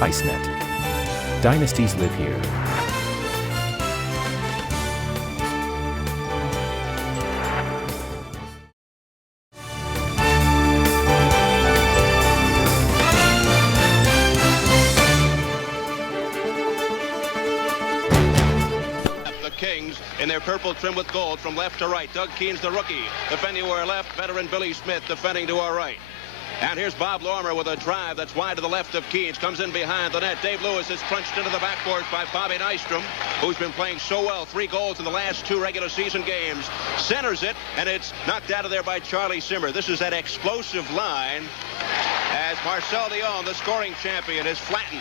ICENET. Dynasties live here. Kings in their purple trim with gold from left to right. Doug Keen's the rookie. Defending to our left, veteran Billy Smith defending to our right. And here's Bob Lorimer with a drive that's wide to the left of Keen's. Comes in behind the net. Dave Lewis is crunched into the backboards by Bobby Nystrom, who's been playing so well. 3 goals in the last 2 regular season games. Centers it, and it's knocked out of there by Charlie Simmer. This is that explosive line as Marcel Dion, the scoring champion, is flattened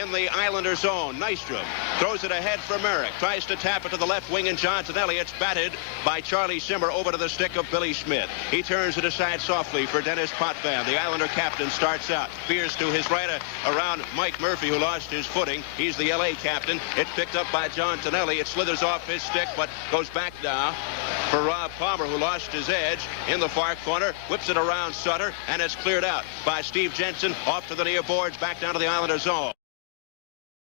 in the Islander zone. Nystrom throws it ahead for Merrick. Tries to tap it to the left wing, and John Tonelli. It's batted by Charlie Simmer over to the stick of Billy Smith. He turns it aside softly for Dennis Potvin. The Islander captain starts out. Veers to his right around Mike Murphy, who lost his footing. He's the LA captain. It's picked up by John Tonelli. It slithers off his stick, but goes back now for Rob Palmer, who lost his edge in the far corner. Whips it around Sutter, and it's cleared out by Steve Jensen. Off to the near boards, back down to the Islander zone.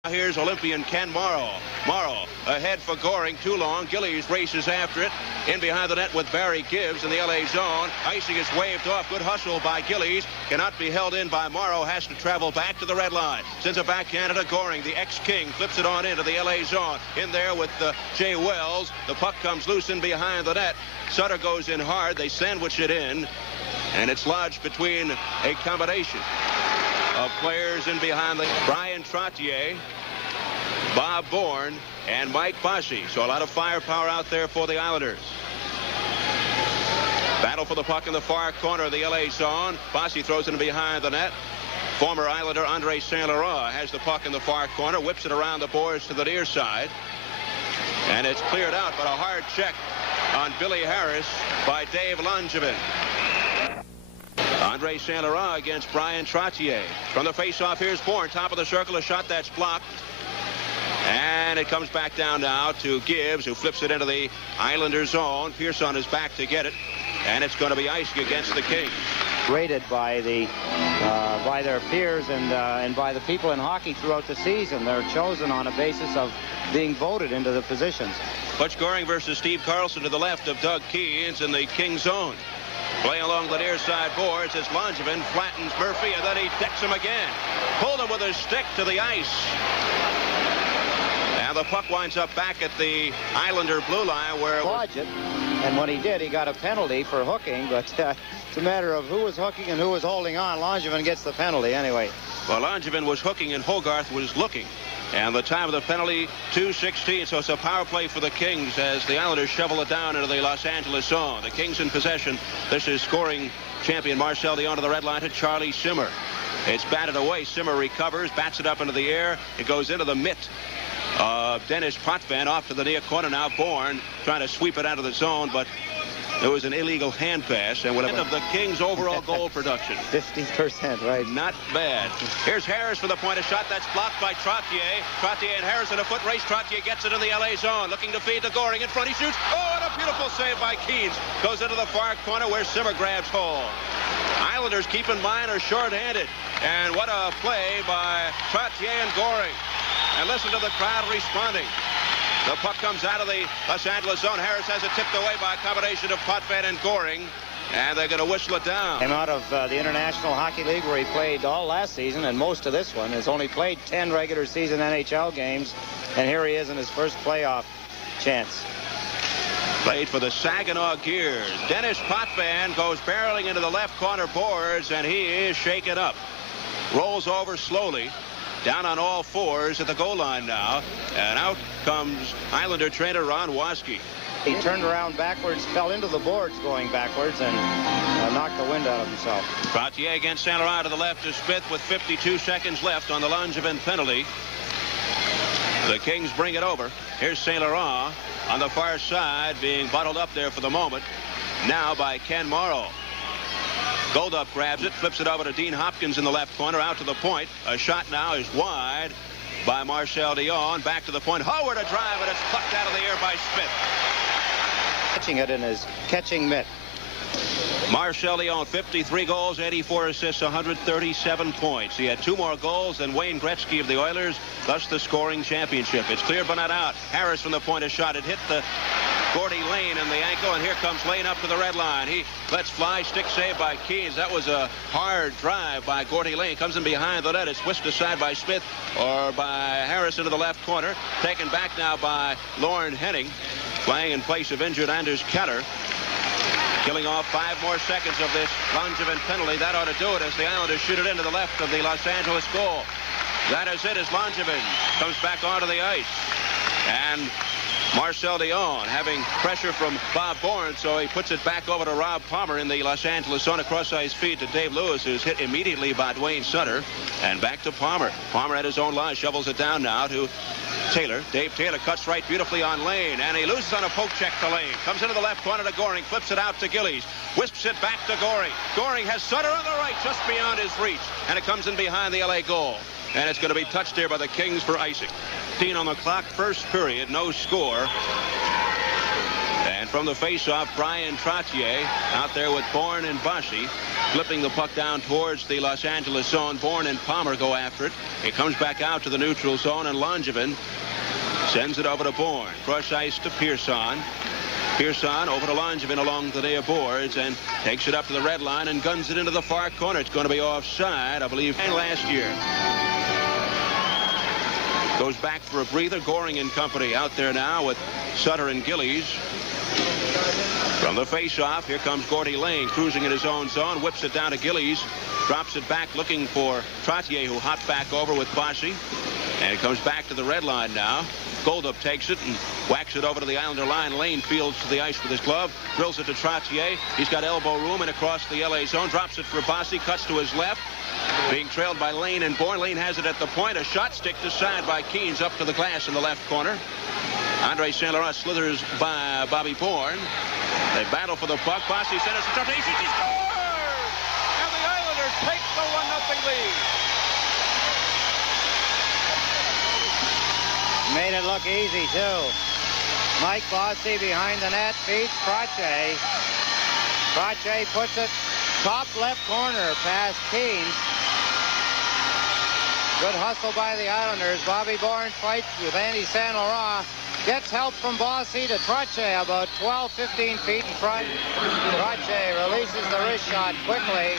Here's Olympian Ken Morrow. Morrow ahead for Goring. Too long. Gillies races after it. In behind the net with Barry Gibbs in the LA zone. Icing is waved off. Good hustle by Gillies. Cannot be held in by Morrow. Has to travel back to the red line. Sends it backhand to Goring. The ex-King flips it on into the LA zone. In there with Jay Wells. The puck comes loose in behind the net. Sutter goes in hard. They sandwich it in. And it's lodged between a combination of players in behind the Brian Trottier, Bob Bourne, and Mike Bossy. So a lot of firepower out there for the Islanders. Battle for the puck in the far corner of the LA zone. Bossy throws it in behind the net. Former Islander Andre Saint Laurent has the puck in the far corner, whips it around the boards to the near side. And it's cleared out, but a hard check on Billy Harris by Dave Langevin. Andre Saint Laurent against Brian Trottier. From the face-off, here's Bourne. Top of the circle, a shot that's blocked. And it comes back down now to Gibbs, who flips it into the Islander zone. Pierce on his back to get it. And it's going to be icing against the Kings. Rated by their peers and by the people in hockey throughout the season. They're chosen on a basis of being voted into the positions. Butch Goring versus Steve Carlson to the left of Doug Keens in the King zone. Playing along the near side boards as Langevin flattens Murphy, and then he decks him again. Pulled him with his stick to the ice. And the puck winds up back at the Islander blue line where it was. And when he did, he got a penalty for hooking, but it's a matter of who was hooking and who was holding on. Langevin gets the penalty anyway. Well, Langevin was hooking and Hogarth was looking. And the time of the penalty, 2:16. So it's a power play for the Kings as the Islanders shovel it down into the Los Angeles zone. The Kings in possession. This is scoring champion Marcel Dion to the red line to Charlie Simmer. It's batted away. Simmer recovers, bats it up into the air. It goes into the mitt of Dennis Potvin. Off to the near corner now. Bourne trying to sweep it out of the zone, but there was an illegal hand pass, and whatever of the Kings' overall goal production. 50%, right? Not bad. Here's Harris for the point of shot. That's blocked by Trottier. Trottier and Harris in a foot race. Trottier gets it in the LA zone, looking to feed to Goring in front. He shoots. Oh, and a beautiful save by Keens. Goes into the far corner where Simmer grabs hold. Islanders, keep in mind, are short-handed. And what a play by Trottier and Goring. And listen to the crowd responding. The puck comes out of the Los Angeles zone. Harris has it tipped away by a combination of Potvin and Goring. And they're going to whistle it down. Came out of the International Hockey League where he played all last season and most of this one. Has only played 10 regular season NHL games. And here he is in his first playoff chance. Played for the Saginaw Gears. Dennis Potvin goes barreling into the left corner boards, and he is shaken up. Rolls over slowly. Down on all fours at the goal line now. And out comes Islander trainer Ron Waske. He turned around backwards, fell into the boards going backwards, and knocked the wind out of himself. Trottier against Saint Laurent to the left of Smith with 52 seconds left on the Langevin penalty. The Kings bring it over. Here's Saint Laurent on the far side, being bottled up there for the moment. Now by Ken Morrow. Goldup grabs it, flips it over to Dean Hopkins in the left corner, out to the point. A shot now is wide by Marcel Dion. Back to the point. Howard a drive, and it's plucked out of the air by Smith. Catching it in his catching mitt. Marcel Leon, 53 goals, 84 assists, 137 points. He had 2 more goals than Wayne Gretzky of the Oilers, thus the scoring championship. It's clear but not out. Harris from the point of shot. It hit the Gordy Lane in the ankle, and here comes Lane up to the red line. He lets fly, stick save by Keynes. That was a hard drive by Gordy Lane. Comes in behind the net. It's whisked aside by Smith or by Harris into the left corner. Taken back now by Lorne Henning, playing in place of injured Anders Keller. Killing off 5 more seconds of this Langevin penalty. That ought to do it as the Islanders shoot it into the left of the Los Angeles goal. That is it as Langevin comes back onto the ice. And Marcel Dion having pressure from Bob Bourne, so he puts it back over to Rob Palmer in the Los Angeles zone. Across ice feed to Dave Lewis, who's hit immediately by Dwayne Sutter. And back to Palmer. Palmer at his own line, shovels it down now to Taylor. Dave Taylor cuts right beautifully on Lane, and he loses on a poke check to Lane. Comes into the left corner to Goring, flips it out to Gillies, whisks it back to Goring. Goring has Sutter on the right, just beyond his reach, and it comes in behind the LA goal. And it's going to be touched here by the Kings for icing. 15 on the clock, first period, no score. And from the faceoff, Brian Trottier out there with Bourne and Bossy, flipping the puck down towards the Los Angeles zone. Bourne and Palmer go after it. It comes back out to the neutral zone, and Langevin sends it over to Bourne. Cross ice to Pearson. Pearson over to Langevin along the near boards and takes it up to the red line and guns it into the far corner. It's going to be offside, I believe, and last year. Goes back for a breather. Goring and company out there now with Sutter and Gillies. From the face-off, here comes Gordy Lane cruising in his own zone. Whips it down to Gillies. Drops it back looking for Trottier, who hopped back over with Bossy. And it comes back to the red line now. Goldup takes it and whacks it over to the Islander line. Lane fields to the ice with his glove. Drills it to Trottier. He's got elbow room and across the LA zone. Drops it for Bossy. Cuts to his left. Being trailed by Lane and Bourne. Lane has it at the point. A shot sticked aside by Keynes up to the glass in the left corner. Andre St. Laurent slithers by Bobby Bourne. They battle for the puck. Bossy centers to Trottier. He scores! And the Islanders take the 1-0 lead. Made it look easy, too. Mike Bossy behind the net feeds Trottier. Trottier puts it top left corner past Keynes. Good hustle by the Islanders. Bobby Bourne fights with Andy St. Laurent. Gets help from Bossy to Trottier about 12-15 feet in front. Trottier releases the wrist shot quickly.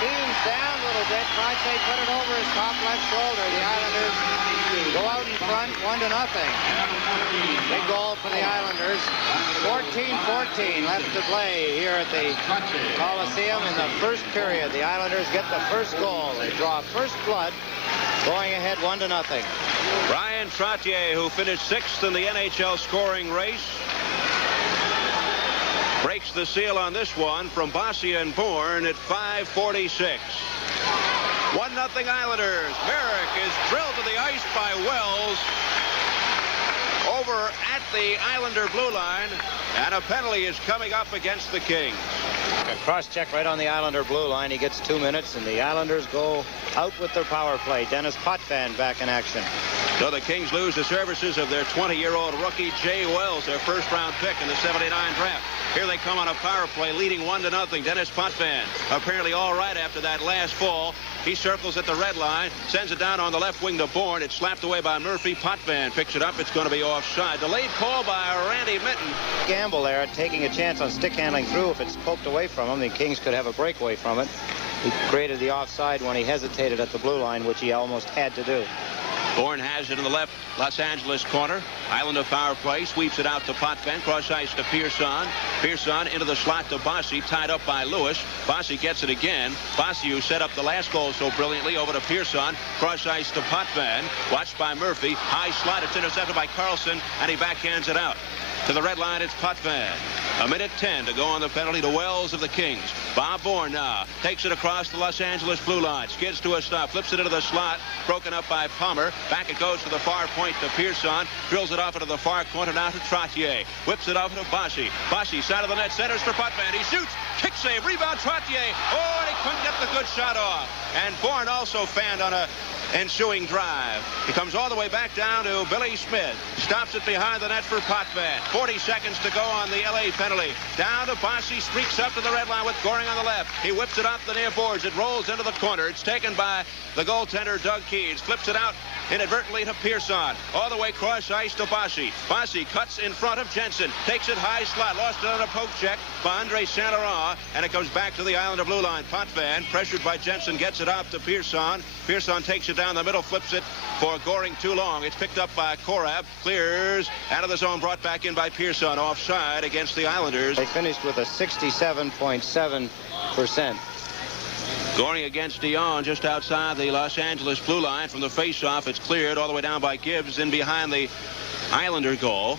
Keynes down a little bit. Trottier put it over his top left shoulder. The Islanders go out in front 1-0. Big goal for the Islanders. 14-14 left to play here at the Coliseum in the first period. The Islanders get the first goal. They draw first blood, going ahead 1-0. Brian Trottier, who finished 6th in the NHL scoring race, breaks the seal on this one from Bossy and Bourne at 5:46. 1-0 Islanders. Merrick is drilled to the ice by Wells over at the Islander blue line, and a penalty is coming up against the Kings. A cross-check right on the Islander blue line. He gets 2 minutes, and the Islanders go out with their power play. Dennis Potvin back in action. So the Kings lose the services of their 20-year-old rookie, Jay Wells, their first-round pick in the 79 draft. Here they come on a power play, leading 1-0. Dennis Potvin apparently all right after that last fall. He circles at the red line, sends it down on the left wing to Bourne. It's slapped away by Murphy. Potvin picks it up. It's going to be offside. Delayed call by Randy Mitten. Gamble there, taking a chance on stick handling through. If it's poked away from him, the Kings could have a breakaway from it. He created the offside when he hesitated at the blue line, which he almost had to do. Bourne has it in the left Los Angeles corner. Islander power play, sweeps it out to Potvin. Cross ice to Pearson. Pearson into the slot to Bossy, tied up by Lewis. Bossy gets it again. Bossy, who set up the last goal so brilliantly, over to Pearson. Cross ice to Potvin. Watched by Murphy. High slot. It's intercepted by Carlson, and he backhands it out. To the red line, it's Potvin. 1:10 to go on the penalty to Wells of the Kings. Bob Bourne now takes it across the Los Angeles blue line. Skids to a stop. Flips it into the slot. Broken up by Palmer. Back it goes to the far point to Pearson. Drills it off into the far corner now to Trottier. Whips it off to Bossy. Bossy, side of the net, centers for Potvin. He shoots. Kick save. Rebound Trottier. Oh, and he couldn't get the good shot off. And Bourne also fanned on a ensuing drive. He comes all the way back down to Billy Smith. Stops it behind the net for Potvin. 40 seconds to go on the LA penalty. Down to Bossy, streaks up to the red line with Goring on the left. He whips it off the near boards. It rolls into the corner. It's taken by the goaltender, Doug Keens. Flips it out inadvertently to Pearson. All the way cross ice to Bossy. Bossy cuts in front of Jensen. Takes it high slot. Lost it on a poke check by Andre Saint Laurent. And it comes back to the Islander blue line. Potvin, pressured by Jensen, gets it out to Pearson. Pearson takes it down the middle, flips it for Goring too long. It's picked up by Korab. Clears out of the zone, brought back in by Pearson. Offside against the Islanders. They finished with a 67.7%. Goring against Dion just outside the Los Angeles blue line. From the faceoff, it's cleared all the way down by Gibbs in behind the Islander goal.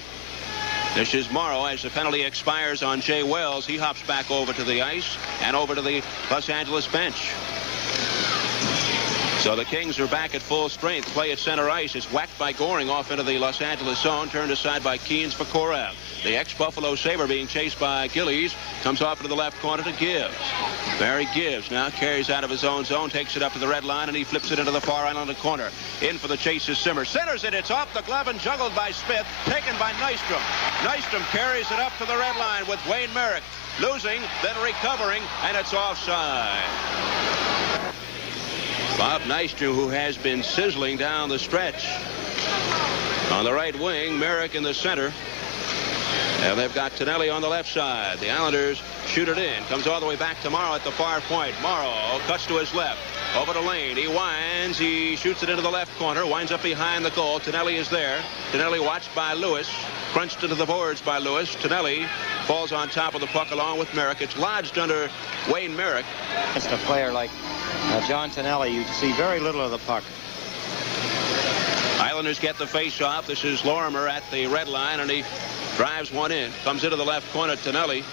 This is Morrow as the penalty expires on Jay Wells. He hops back over to the ice and over to the Los Angeles bench. So the Kings are back at full strength. Play at center ice. It's whacked by Goring off into the Los Angeles zone. Turned aside by Keens for Korab. The ex-Buffalo Sabre being chased by Gillies. Comes off into the left corner to Gibbs. Barry Gibbs now carries out of his own zone. Takes it up to the red line and he flips it into the far Islander corner. In for the chase is Simmer. Centers it. It's off the glove and juggled by Smith. Taken by Nystrom. Nystrom carries it up to the red line with Wayne Merrick. Losing, then recovering, and it's offside. Bob Nystrom, who has been sizzling down the stretch. On the right wing, Merrick in the center. And they've got Tonelli on the left side. The Islanders shoot it in. Comes all the way back to Morrow at the far point. Morrow cuts to his left. Over to Lane. He winds. He shoots it into the left corner. Winds up behind the goal. Tonelli is there. Tonelli watched by Lewis. Crunched into the boards by Lewis. Tonelli falls on top of the puck along with Merrick. It's lodged under Wayne Merrick. It's a player like John Tonelli. You see very little of the puck. Islanders get the face-off. This is Lorimer at the red line, and he drives one in. Comes into the left corner. Tonelli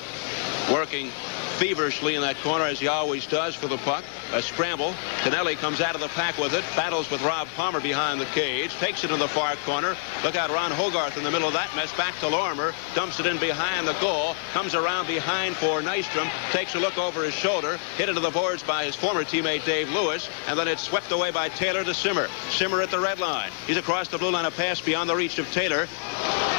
working feverishly in that corner, as he always does, for the puck. A scramble. Tonelli comes out of the pack with it. Battles with Rob Palmer behind the cage. Takes it in the far corner. Look out, Ron Hogarth in the middle of that mess. Back to Lorimer. Dumps it in behind the goal. Comes around behind for Nystrom. Takes a look over his shoulder. Hit into the boards by his former teammate Dave Lewis. And then it's swept away by Taylor to Simmer. Simmer at the red line. He's across the blue line. A pass beyond the reach of Taylor.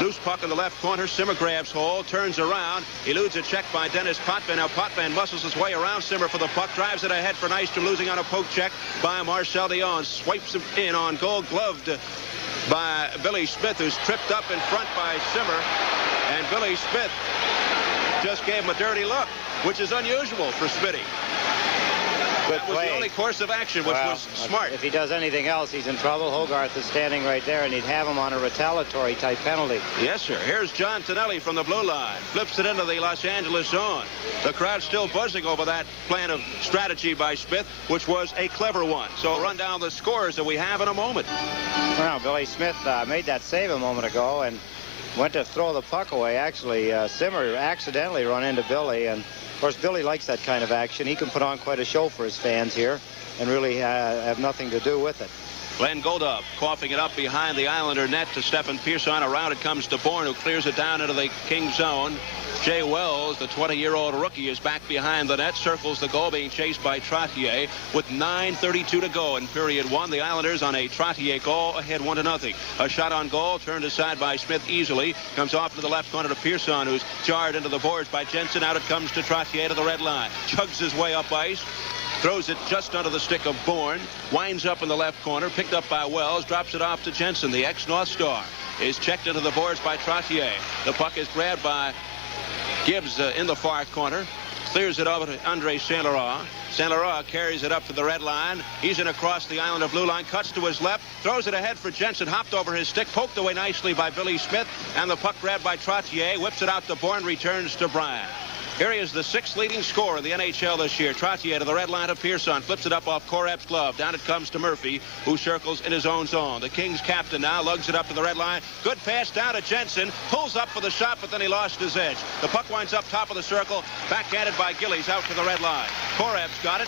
Loose puck in the left corner. Simmer grabs hold. Turns around. Eludes a check by Dennis Potvin. Now Potvin muscles his way around Simmer for the puck. Drives it ahead for Nystrom, losing on a poke check by Marcel Dion. Swipes him in on goal, gloved by Billy Smith, who's tripped up in front by Simmer. And Billy Smith just gave him a dirty look, which is unusual for Smitty. That was the only course of action, which was smart. If he does anything else, he's in trouble. Hogarth is standing right there, and he'd have him on a retaliatory type penalty. Yes, sir. Here's John Tonelli from the blue line. Flips it into the Los Angeles zone. The crowd's still buzzing over that plan of strategy by Smith, which was a clever one. So I'll run down the scores that we have in a moment. Well, Billy Smith made that save a moment ago and went to throw the puck away. Actually, Simmer accidentally run into Billy, and of course, Billy likes that kind of action. He can put on quite a show for his fans here and really have nothing to do with it. Glenn Goldub coughing it up behind the Islander net to Stephen Pearson. Around it comes to Bourne, who clears it down into the King zone. Jay Wells, the 20-year-old rookie, is back behind the net, circles the goal, being chased by Trottier with 9:32 to go in period one. The Islanders on a Trottier goal ahead 1-0. A shot on goal turned aside by Smith easily. Comes off to the left corner to Pearson, who's jarred into the boards by Jensen. Out it comes to Trottier to the red line. Chugs his way up ice. Throws it just under the stick of Bourne. Winds up in the left corner. Picked up by Wells. Drops it off to Jensen. The ex-North Star is checked into the boards by Trottier. The puck is grabbed by Gibbs in the far corner. Clears it over to Andre Saint Laurent. Saint Laurent carries it up to the red line. He's in across the Islander blue line. Cuts to his left. Throws it ahead for Jensen. Hopped over his stick. Poked away nicely by Billy Smith. And the puck grabbed by Trottier. Whips it out to Bourne. Returns to Bryan. Here he is, the 6th leading scorer in the NHL this year. Trottier to the red line of Pearson. Flips it up off Korab's glove. Down it comes to Murphy, who circles in his own zone. The Kings captain now lugs it up to the red line. Good pass down to Jensen. Pulls up for the shot, but then he lost his edge. The puck winds up top of the circle. Backhanded by Gillies out to the red line. Korab's got it.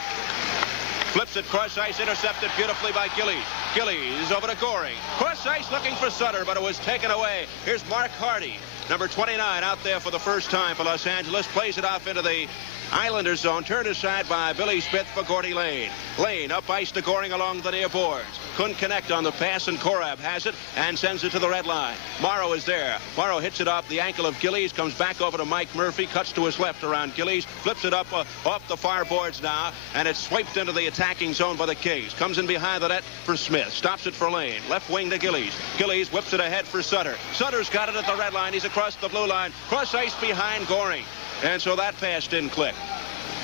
Flips it cross ice, intercepted beautifully by Gillies. Gillies over to Goring. Cross ice looking for Sutter, but it was taken away. Here's Mark Hardy, number 29, out there for the first time for Los Angeles. Plays it off into the Islander zone turned aside by Billy Smith for Gordy Lane. Lane up ice to Goring along the near boards. Couldn't connect on the pass, and Korab has it and sends it to the red line. Morrow is there. Morrow hits it off the ankle of Gillies, comes back over to Mike Murphy, cuts to his left around Gillies, flips it up off the far boards now, and it's swiped into the attacking zone by the Kings. Comes in behind the net for Smith. Stops it for Lane. Left wing to Gillies. Gillies whips it ahead for Sutter. Sutter's got it at the red line. He's across the blue line. Cross ice behind Goring. And so that pass didn't click.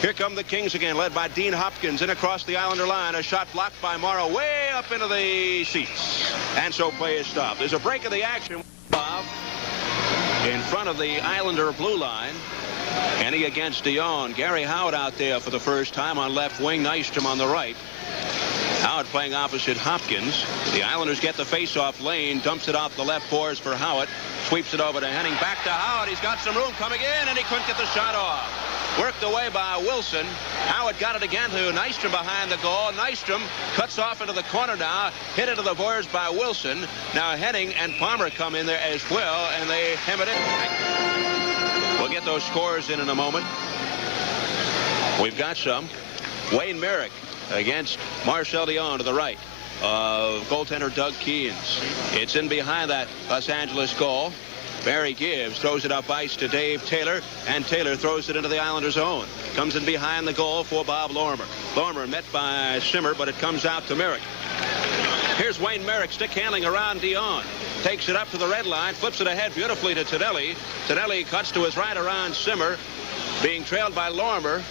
Here come the Kings again, led by Dean Hopkins. In across the Islander line. A shot blocked by Morrow way up into the seats. And so play is stopped. There's a break of the action. Bob in front of the Islander blue line. Henny against Dion. Gary Howard out there for the first time on left wing. Nystrom on the right. Howard playing opposite Hopkins. The Islanders get the face-off. Lane dumps it off the left boards for Howard. Sweeps it over to Henning. Back to Howard. He's got some room coming in, and he couldn't get the shot off. Worked away by Wilson. Howard got it again to Nystrom behind the goal. Nystrom cuts off into the corner now. Hit into the boards by Wilson. Now Henning and Palmer come in there as well, and they hem it in. We'll get those scores in a moment. We've got some. Wayne Merrick against Marcel Dion to the right of goaltender Doug Keens. It's in behind that Los Angeles goal. Barry Gibbs throws it up ice to Dave Taylor, and Taylor throws it into the Islanders' zone. Comes in behind the goal for Bob Lormer. Lormer met by Simmer, but it comes out to Merrick. Here's Wayne Merrick stick handling around Dion. Takes it up to the red line, flips it ahead beautifully to Tonelli. Tonelli cuts to his right around Simmer, being trailed by Lormer.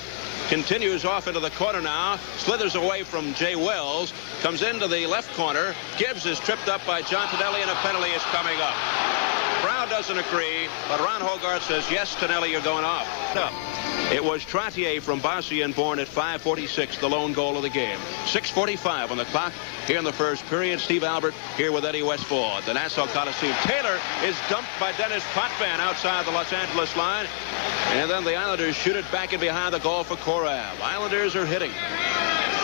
Continues off into the corner now. Slithers away from Jay Wells. Comes into the left corner. Gibbs is tripped up by John Tonelli, and a penalty is coming up. Brown doesn't agree, but Ron Hogarth says, yes, Tonelli, you're going off. It was Trottier from Bossy and Bourne at 5:46, the lone goal of the game. 6:45 on the clock here in the first period. Steve Albert here with Eddie Westfall at the Nassau Coliseum. Taylor is dumped by Dennis Potvin outside the Los Angeles line. And then the Islanders shoot it back in behind the goal for Korab. Islanders are hitting.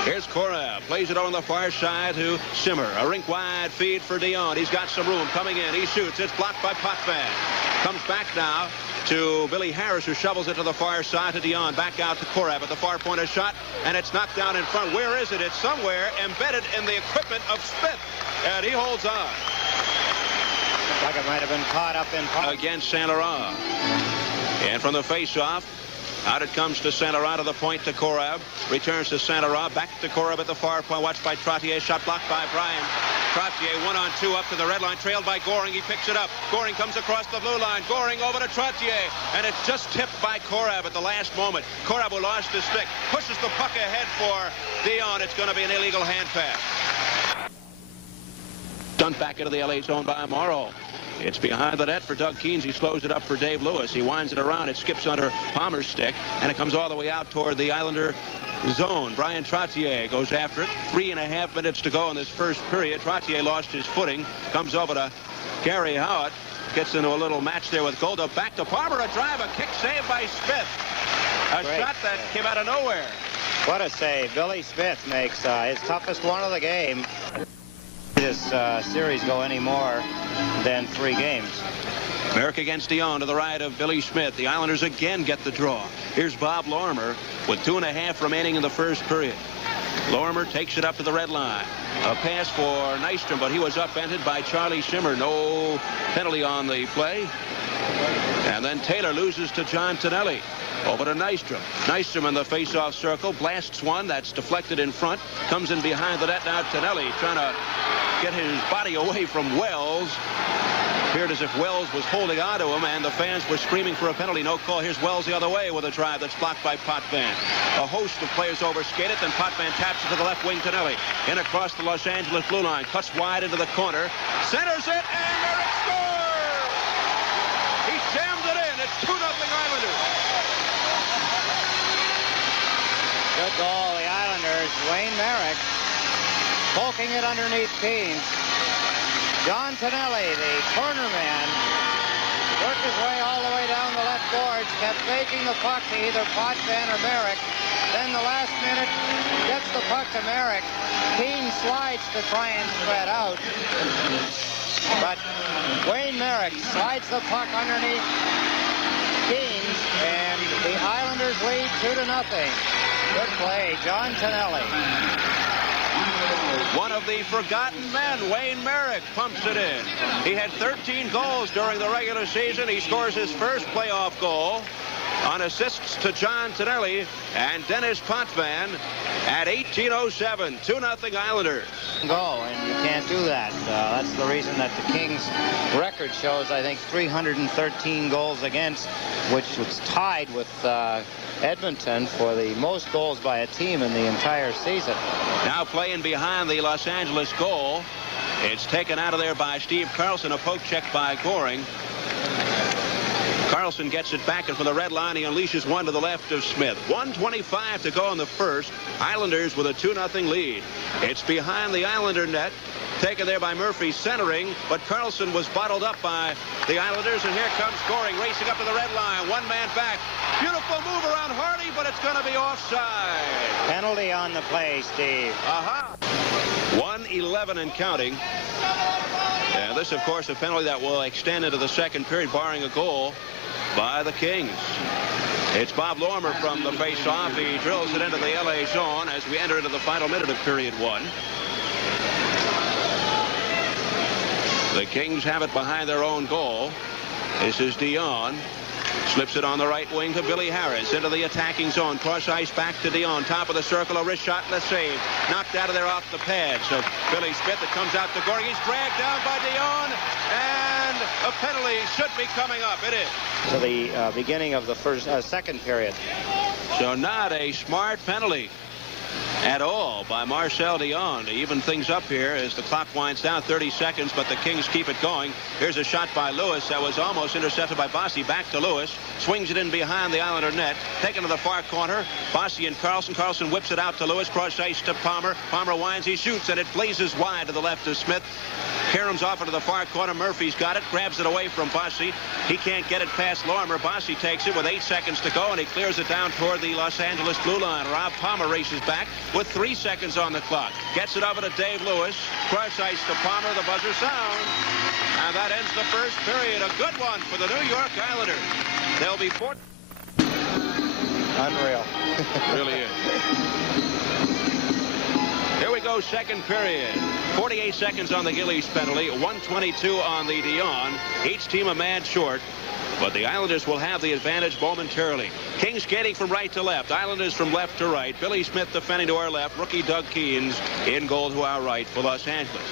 Here's Korab. Plays it on the far side to Simmer. A rink-wide feed for Dion. He's got some room. Coming in. He shoots. It's blocked by Potvin. Comes back now to Billy Harris, who shovels it to the far side to Dion. Back out to Korab at the far point of shot. And it's knocked down in front. Where is it? It's somewhere embedded in the equipment of Smith. And he holds on. Looks like it might have been caught up in front. Against Saint Laurent. And from the face-off, out it comes to Saint Laurent to the point to Korab. Returns to Saint Laurent. Back to Korab at the far point. Watched by Trottier. Shot blocked by Bryan. Trottier 1-on-2 up to the red line. Trailed by Goring. He picks it up. Goring comes across the blue line. Goring over to Trottier. And it's just tipped by Korab at the last moment. Korab, who lost his stick, pushes the puck ahead for Dion. It's going to be an illegal hand pass. Dumped back into the LA zone by Morrow. It's behind the net for Doug Keens. He slows it up for Dave Lewis. He winds it around. It skips under Palmer's stick, and it comes all the way out toward the Islander zone. Brian Trottier goes after it. 3.5 minutes to go in this first period. Trottier lost his footing. Comes over to Gary Howard. Gets into a little match there with Golda. Back to Palmer. A drive. A kick saved by Smith. A shot that came out of nowhere. What a save. Billy Smith makes his toughest one of the game. This series go any more than 3 games. Merrick against Dion to the right of Billy Smith. The Islanders again get the draw. Here's Bob Lormer with 2.5 remaining in the first period. Lormer takes it up to the red line. A pass for Nystrom, but he was upended by Charlie Simmer. No penalty on the play. And then Taylor loses to John Tonelli. Over to Nystrom. Nystrom in the face-off circle. Blasts one. That's deflected in front. Comes in behind the net now. Tonelli trying to get his body away from Wells. Appeared as if Wells was holding on to him, and the fans were screaming for a penalty. No call. Here's Wells the other way with a drive that's blocked by Potvin. A host of players overskate it. Then Potvin taps it to the left wing. Tonelli in across the Los Angeles blue line. Cuts wide into the corner. Centers it, and Merrick scores! He jammed it in. It's 2-0 Islanders. Good goal, the Islanders. Wayne Merrick poking it underneath Keens. John Tonelli, the corner man, worked his way all the way down the left boards, kept faking the puck to either Potvin or Merrick. Then the last minute gets the puck to Merrick. Keens slides to try and spread out. But Wayne Merrick slides the puck underneath Keens, And the Islanders lead 2-0. Good play, John Tonelli. One of the forgotten men, Wayne Merrick, pumps it in. He had 13 goals during the regular season. He scores his first playoff goal on assists to John Tonelli and Dennis Potvin at 18:07. 2-0 Islanders. Go, and you can't do that. That's the reason that the Kings record shows, I think, 313 goals against, which was tied with Edmonton for the most goals by a team in the entire season. Now playing behind the Los Angeles goal. It's taken out of there by Steve Carlson, a poke check by Goring. Carlson gets it back, and from the red line, he unleashes one to the left of Smith. 1:25 to go in the first. Islanders with a 2-0 lead. It's behind the Islander net. Taken there by Murphy, centering, but Carlson was bottled up by the Islanders, and here comes Goring racing up to the red line. One man back. Beautiful move around Hardy, but it's going to be offside. Penalty on the play, Steve. 1:11 and counting. And this, of course, a penalty that will extend into the second period, barring a goal by the Kings. It's Bob Lormer from the face-off. He drills it into the LA zone as we enter into the final minute of period one. The Kings have it behind their own goal. This is Dion. Slips it on the right wing to Billy Harris into the attacking zone. Cross ice back to Dion. Top of the circle. A wrist shot and a save. Knocked out of there off the pads of Billy Smith. It comes out to Goring. He's dragged down by Dion. And a penalty should be coming up. It is. To the beginning of the second period. So not a smart penalty at all by Marcel Dion to even things up here as the clock winds down. 30 seconds, but the Kings keep it going. Here's a shot by Lewis that was almost intercepted by Bossy. Back to Lewis. Swings it in behind the Islander net. Taken to the far corner. Bossy and Carlson. Carlson whips it out to Lewis. Cross ice to Palmer. Palmer winds. He shoots, and it blazes wide to the left of Smith. Karam's off into the far corner. Murphy's got it. Grabs it away from Bossy. He can't get it past Lormer. Bossy takes it with 8 seconds to go, and he clears it down toward the Los Angeles blue line. Rob Palmer races back with 3 seconds on the clock. Gets it over to Dave Lewis. Cross ice to Palmer. The buzzer sounds. And that ends the first period. A good one for the New York Islanders. They'll be 4. Unreal. Really is. Here we go, second period. 48 seconds on the Gillies penalty. 1:22 on the Dion. Each team a man short. But the Islanders will have the advantage momentarily. Kings skating from right to left. Islanders from left to right. Billy Smith defending to our left. Rookie Doug Keens in goal to our right for Los Angeles.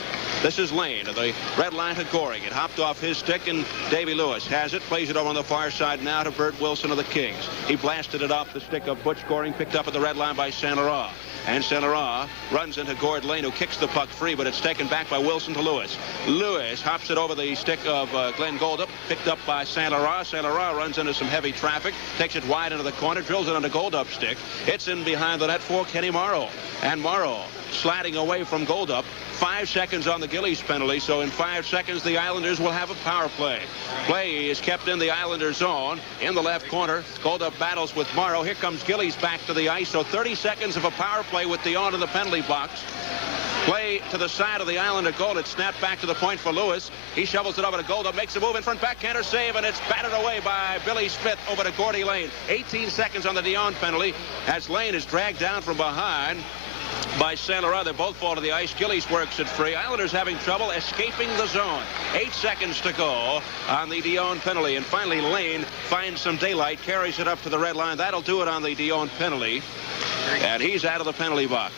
This is Lane at the red line to Goring. It hopped off his stick, and Davy Lewis has it. Plays it over on the far side now to Bert Wilson of the Kings. He blasted it off the stick of Butch Goring. Picked up at the red line by Saint Laurent. And Saint Laurent runs into Gord Lane, who kicks the puck free, but it's taken back by Wilson to Lewis. Lewis hops it over the stick of Glenn Goldup, picked up by Saint Laurent. Saint Laurent runs into some heavy traffic, takes it wide into the corner, drills it onto Goldup's stick. It's in behind the net for Kenny Morrow. And Morrow sliding away from Goldup. 5 seconds on the Gillies penalty, so in 5 seconds the Islanders will have a power play. Play is kept in the Islander zone. In the left corner, Goldup battles with Morrow. Here comes Gillies back to the ice, so 30 seconds of a power play with Dion in the penalty box. Play to the side of the Islander goal. It's snapped back to the point for Lewis. He shovels it over to Goldup, makes a move in front, backhander save, and it's batted away by Billy Smith over to Gordy Lane. 18 seconds on the Dion penalty as Lane is dragged down from behind by Saint Laurent. They both fall to the ice. Gillies works it free. Islanders having trouble escaping the zone. 8 seconds to go on the Dion penalty. And finally, Lane finds some daylight, carries it up to the red line. That'll do it on the Dion penalty. And he's out of the penalty box.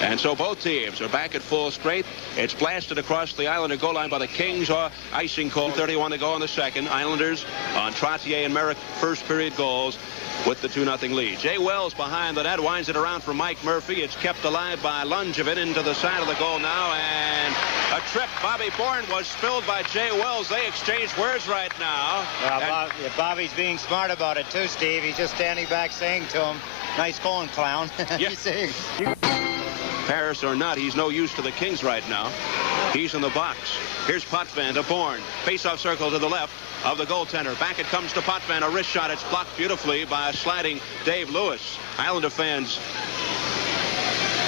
And so both teams are back at full strength. It's blasted across the Islander goal line by the Kings. Icing call. 31 to go in the second. Islanders on Trottier and Merrick first period goals with the 2-0 lead. Jay Wells behind the net, winds it around for Mike Murphy. It's kept alive by Lungevin into the side of the goal now, and a trip. Bobby Bourne was spilled by Jay Wells. They exchange words right now. Well, Bobby's being smart about it too, Steve. He's just standing back saying to him, "Nice going, clown." Yeah. He's saying, Paris or not, he's no use to the Kings right now. He's in the box. Here's Potvin to Bourne. Face-off circle to the left of the goaltender. Back it comes to Potvin. A wrist shot. It's blocked beautifully by a sliding Dave Lewis. Islander fans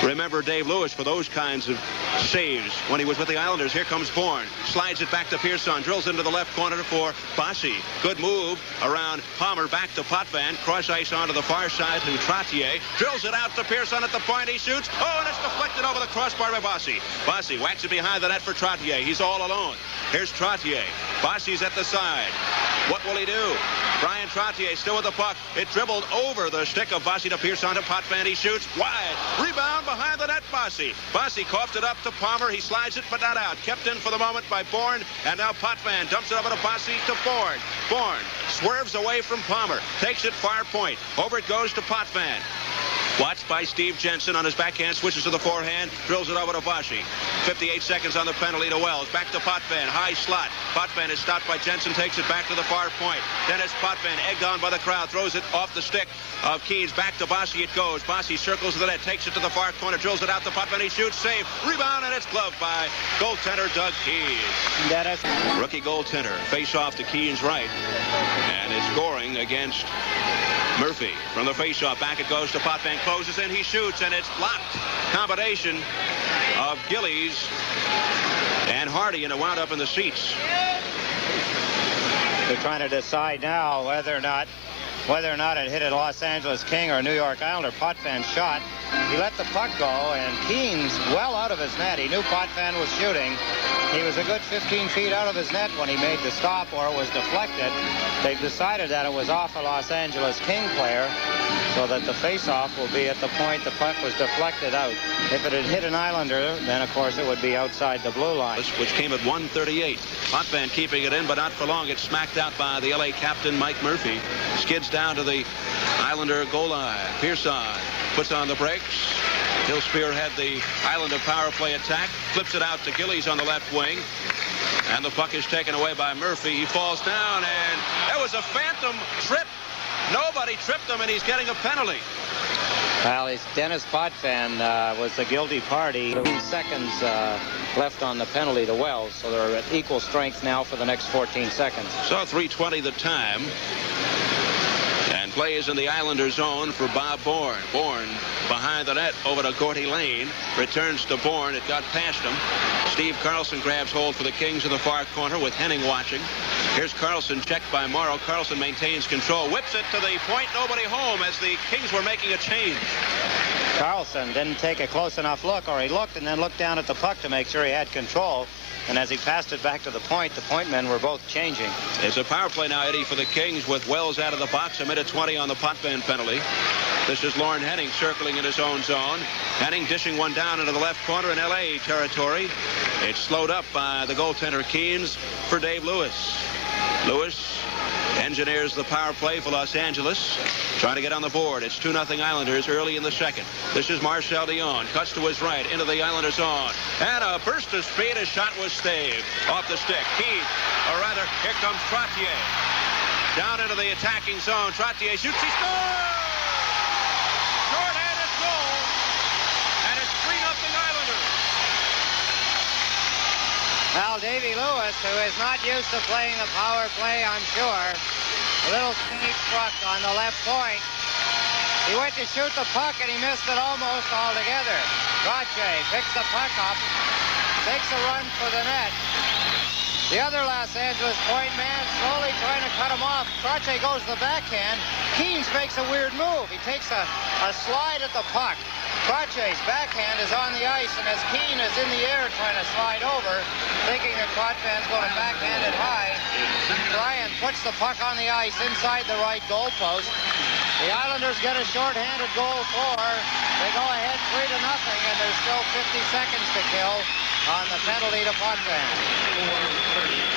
remember Dave Lewis for those kinds of saves when he was with the Islanders. Here comes Bourne. Slides it back to Pearson. Drills into the left corner for Bossy. Good move around Palmer. Back to Potvin. Cross ice onto the far side to Trottier. Drills it out to Pearson at the point. He shoots. Oh, and it's deflected over the crossbar by Bossy. Bossy whacks it behind the net for Trottier. He's all alone. Here's Trottier. Bossy's at the side. What will he do? Brian Trottier still with the puck. It dribbled over the stick of Bossy to Pearson to Potvin. He shoots wide. Rebound behind the net, Bossy. Bossy coughed it up to Palmer. He slides it, but not out. Kept in for the moment by Bourne. And now Potvin dumps it over to Bossy to Bourne. Bourne swerves away from Palmer. Takes it far point. Over it goes to Potvin. Watched by Steve Jensen on his backhand, switches to the forehand, drills it over to Bossy. 58 seconds on the penalty to Wells. Back to Potvin, high slot. Potvin is stopped by Jensen, takes it back to the far point. Dennis Potvin, egged on by the crowd, throws it off the stick of Keens. Back to Bossy it goes. Bossy circles the net, takes it to the far corner, drills it out to Potvin. He shoots, save, rebound, and it's gloved by goaltender Doug Keens. Dennis. Rookie goaltender, face off to Keens' right, and is scoring against Murphy. From the face-off, back it goes to Potvin, closes in, he shoots, and it's blocked. Combination of Gillies and Hardy, and it wound up in the seats. They're trying to decide now whether or not it hit a Los Angeles King or a New York Islander. Potvin shot. He let the puck go, and Keens well out of his net. He knew Potvin was shooting. He was a good 15 feet out of his net when he made the stop, or it was deflected. They've decided that it was off a Los Angeles King player, so that the face-off will be at the point the puck was deflected out. If it had hit an Islander, then of course it would be outside the blue line. Which came at 1:38. Potvin keeping it in, but not for long. It's smacked out by the LA captain, Mike Murphy. Skids down to the Islander goal line. Pearson puts on the brakes. He'll spearhead the Islander power play attack. Flips it out to Gillies on the left wing. And the puck is taken away by Murphy. He falls down, and that was a phantom trip. Nobody tripped him, and he's getting a penalty. Well, Dennis Potvin was the guilty party. 2 seconds left on the penalty to Wells, so they're at equal strength now for the next 14 seconds. So 3:20 the time. And play is in the Islander zone for Bob Bourne. Bourne behind the net over to Gordy Lane. Returns to Bourne. It got past him. Steve Carlson grabs hold for the Kings in the far corner with Henning watching. Here's Carlson, checked by Morrow. Carlson maintains control. Whips it to the point. Nobody home as the Kings were making a change. Carlson didn't take a close enough look, or he looked and then looked down at the puck to make sure he had control. And as he passed it back to the point men were both changing. It's a power play now, Eddie, for the Kings with Wells out of the box. A minute 20 on the Potvin penalty. This is Lauren Henning circling in his own zone. Henning dishing one down into the left corner in LA territory. It's slowed up by the goaltender Keens for Dave Lewis. Lewis engineers the power play for Los Angeles. Trying to get on the board. It's 2-0 Islanders early in the second. This is Marcel Dion. Cuts to his right into the Islanders zone. And a burst of speed. His shot was saved off the stick. Keens, or rather, here comes Trottier. Down into the attacking zone. Trottier shoots. He scores! Short-handed goal. And it's 3-0 Islanders. Now, Davy Lewis, who is not used to playing the power play, I'm sure, a little sneak struck on the left point. He went to shoot the puck, and he missed it almost altogether. Trottier picks the puck up, takes a run for the net. The other Los Angeles point man slowly trying to cut him off. Trottier goes to the backhand. Keens makes a weird move. He takes a slide at the puck. Trottier's backhand is on the ice, and as Keene is in the air trying to slide over, thinking that Potvin's going to backhand it high, Ryan puts the puck on the ice inside the right goalpost. The Islanders get a short-handed goal for. They go ahead 3-0, and there's still 50 seconds to kill on the penalty to Potvin.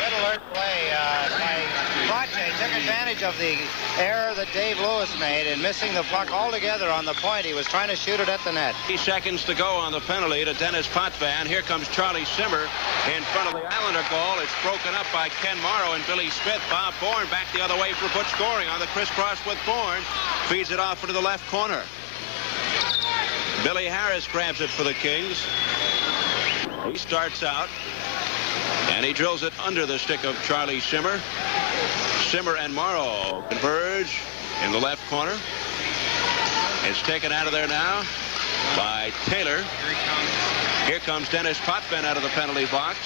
Good alert play by Trottier. Took advantage of the error that Dave Lewis made in missing the puck altogether on the point. He was trying to shoot it at the net. 3 seconds to go on the penalty to Dennis Potvin. Here comes Charlie Simmer in front of the Islander goal. It's broken up by Ken Morrow and Billy Smith. Bob Bourne back the other way for Butch scoring on the crisscross with Bourne. Feeds it off into the left corner. Billy Harris grabs it for the Kings. He starts out, and he drills it under the stick of Charlie Simmer. Simmer and Morrow converge in the left corner. It's taken out of there now by Taylor. Here comes Dennis Potvin out of the penalty box.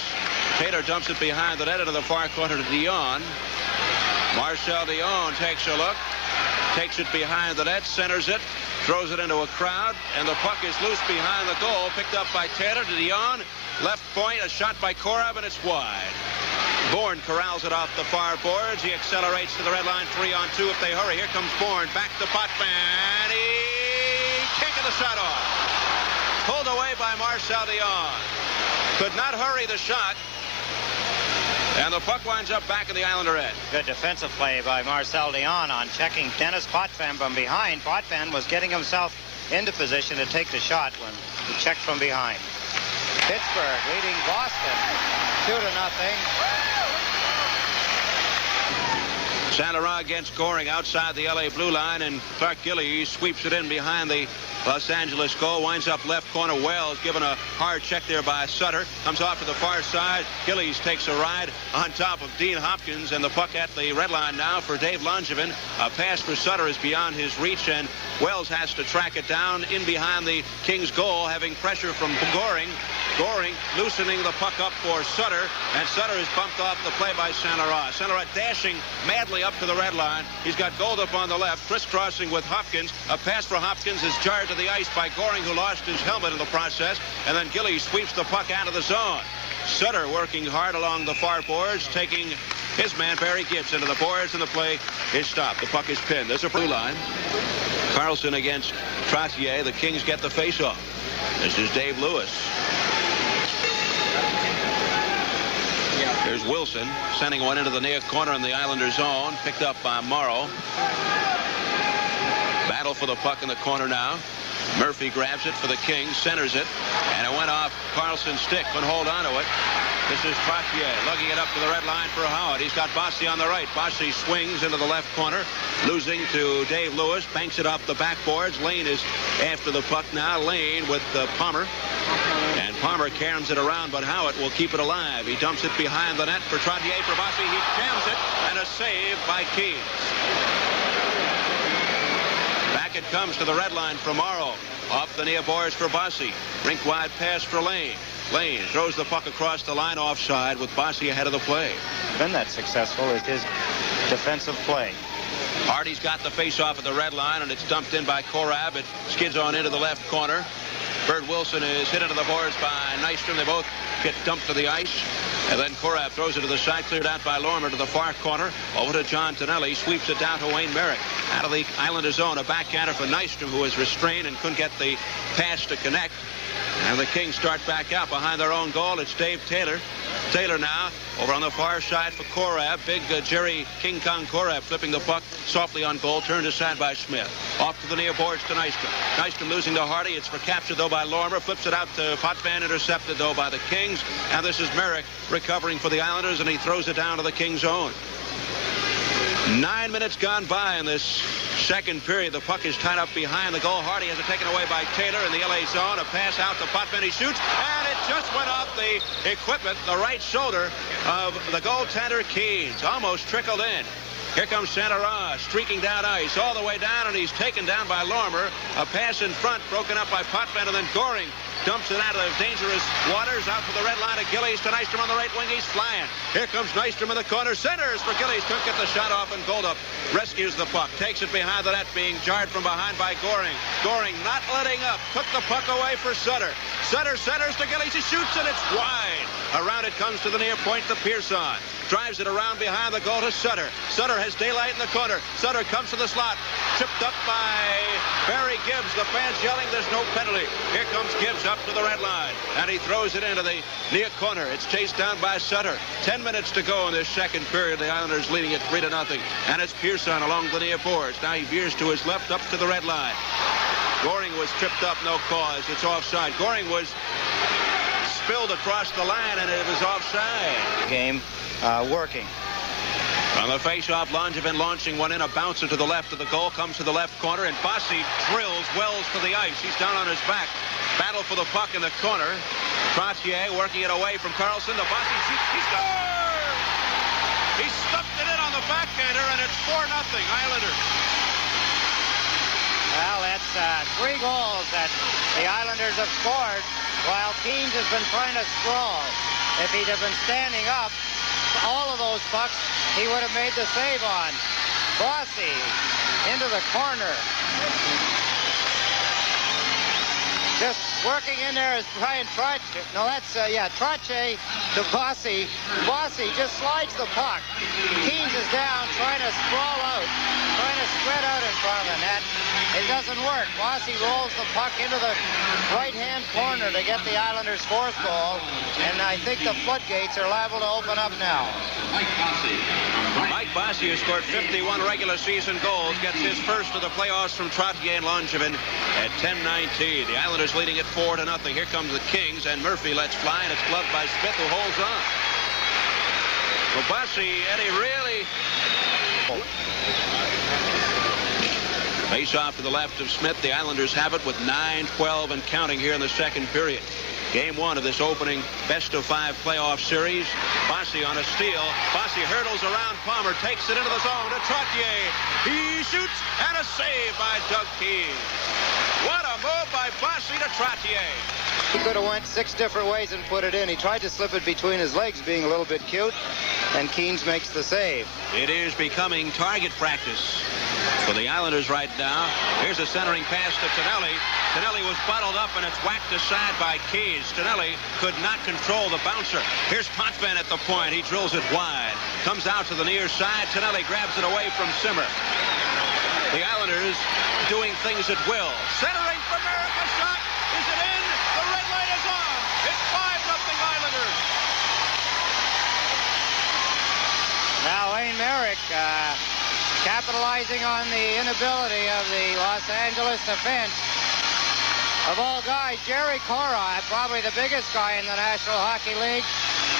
Taylor dumps it behind the net into the far corner to Dion. Marcel Dion takes a look, takes it behind the net, centers it, throws it into a crowd, and the puck is loose behind the goal, picked up by Taylor to Dion. Left point, a shot by Korab, and it's wide. Bourne corrals it off the far boards. He accelerates to the red line, 3-on-2 if they hurry. Here comes Bourne, back to Potvin. He can't get the shot off. Pulled away by Marcel Dion. Could not hurry the shot. And the puck winds up back in the Islander end. Good defensive play by Marcel Dion on checking Dennis Potvin from behind. Potvin was getting himself into position to take the shot when he checked from behind. Pittsburgh leading Boston 2-0. Saint Laurent against Goring outside the LA blue line, and Clark Gillies sweeps it in behind the Los Angeles goal. Winds up left corner. Wells given a hard check there by Sutter. Comes off to the far side. Gillies takes a ride on top of Dean Hopkins, and the puck at the red line now for Dave Langevin. A pass for Sutter is beyond his reach, and Wells has to track it down in behind the Kings goal, having pressure from Goring. Goring loosening the puck up for Sutter, and Sutter is bumped off the play by Saint Laurent. Saint Laurent dashing madly up to the red line. He's got Gold up on the left, crisscrossing with Hopkins. A pass for Hopkins is jarred to the ice by Goring, who lost his helmet in the process, and then Gillies sweeps the puck out of the zone. Sutter working hard along the far boards, taking his man Barry Gibbs into the boards, and the play is stopped. The puck is pinned. There's a blue line. Carlson against Trottier. The Kings get the face-off. This is Dave Lewis. Here's Wilson sending one into the near corner in the Islander zone. Picked up by Morrow. Battle for the puck in the corner now. Murphy grabs it for the Kings, centers it, and it went off Carlson's stick. Couldn't hold on to it. This is Trottier lugging it up to the red line for Howard. He's got Bossy on the right. Bossy swings into the left corner, losing to Dave Lewis. Banks it off the backboards. Lane is after the puck now. Lane with Palmer. And Palmer caroms it around, but Howard will keep it alive. He dumps it behind the net for Trottier for Bossy. He jams it, and a save by Keys. Back it comes to the red line for Morrow. Off the near boards for Bossy. Rink wide pass for Lane. Lane throws the puck across the line offside with Bossy ahead of the play. Been that successful is his defensive play. Hardy's got the face-off at the red line, and it's dumped in by Korab. It skids on into the left corner. Bert Wilson is hit into the boards by Nystrom. They both get dumped to the ice. And then Korab throws it to the side, cleared out by Lormer to the far corner. Over to John Tonelli, sweeps it down to Wayne Merrick. Out of the Islander zone, a backhander for Nystrom, who was restrained and couldn't get the pass to connect. And the Kings start back out behind their own goal. It's Dave Taylor. Taylor now over on the far side for Korab. Big Jerry King Kong Korab flipping the puck softly on goal. Turned aside by Smith. Off to the near boards to Nystrom. Nystrom losing to Hardy. It's recaptured though by Lormer. Flips it out to Potvin. Intercepted though by the Kings. And this is Merrick recovering for the Islanders, and he throws it down to the Kings zone. 9 minutes gone by in this second period. The puck is tied up behind the goal. Hardy has it taken away by Taylor in the LA zone. A pass out to Potvin. He shoots, and it just went off the equipment, the right shoulder of the goaltender Keys. Almost trickled in. Here comes Saint Laurent streaking down ice all the way down, and he's taken down by Lormer. A pass in front, broken up by Potvin, and then Goring dumps it out of dangerous waters, out for the red line of Gillies to Nystrom on the right wing. He's flying. Here comes Nystrom in the corner. Centers for Gillies. Couldn't get the shot off, and Goldup rescues the puck. Takes it behind the net, being jarred from behind by Goring. Goring not letting up. Took the puck away for Sutter. Sutter centers to Gillies. He shoots, and it's wide. Around it comes to the near point to Pearson. Drives it around behind the goal to Sutter. Sutter has daylight in the corner. Sutter comes to the slot. Tripped up by Barry Gibbs. The fans yelling there's no penalty. Here comes Gibbs up to the red line, and he throws it into the near corner. It's chased down by Sutter. 10 minutes to go in this second period. The Islanders leading it 3-0, and it's Pearson along the near boards. Now he veers to his left up to the red line. Goring was tripped up, no cause. It's offside. Goring was spilled across the line, and it was offside. Game working. On the face-off, Langevin launching one in, a bouncer to the left of the goal, comes to the left corner, and Bossy drills Wells to the ice. He's down on his back. Battle for the puck in the corner. Trottier working it away from Carlson. The Bossy shoots. He scores! He stuffed it in on the backhander, and it's 4-0 Islanders. Well, that's 3 goals that The Islanders have scored while Keynes has been trying to sprawl. If he'd have been standing up, all of those pucks, he would have made the save on. Bossy into the corner. Just working in there is Brian Trotch. No, that's, Trotche to Bossy. Bossy just slides the puck. Keynes is down, trying to sprawl out, trying to spread out in front of the net. It doesn't work. Bossy rolls the puck into the right-hand corner to get the Islanders' fourth goal, and I think the floodgates are liable to open up now. Mike Bossy, who scored 51 regular season goals, gets his first of the playoffs from Trottier and Langevin at 10-19. The Islanders leading it 4-0. Here comes the Kings, and Murphy lets fly, and it's gloved by Smith, who holds on. Well, Bossy, Eddie, really... Face off to the left of Smith. The Islanders have it with 9-12 and counting here in the second period. Game one of this opening best-of-5 playoff series. Bossy on a steal. Bossy hurdles around Palmer, takes it into the zone to Trottier. He shoots, and a save by Doug Keynes. What a move by Bossy to Trottier. He could have went 6 different ways and put it in. He tried to slip it between his legs, being a little bit cute, and Keynes makes the save. It is becoming target practice for the Islanders right now. Here's a centering pass to Tonelli. Tonelli was bottled up, and it's whacked aside by Keynes. Tonelli could not control the bouncer. Here's Potvin at the point. He drills it wide. Comes out to the near side. Tonelli grabs it away from Simmer. The Islanders doing things at will. Centering for Merrick. A shot. Is it in? The red light is on. It's 5-0 Islanders. Now Wayne Merrick capitalizing on the inability of the Los Angeles defense. Of all guys, Jerry Cora, probably the biggest guy in the National Hockey League,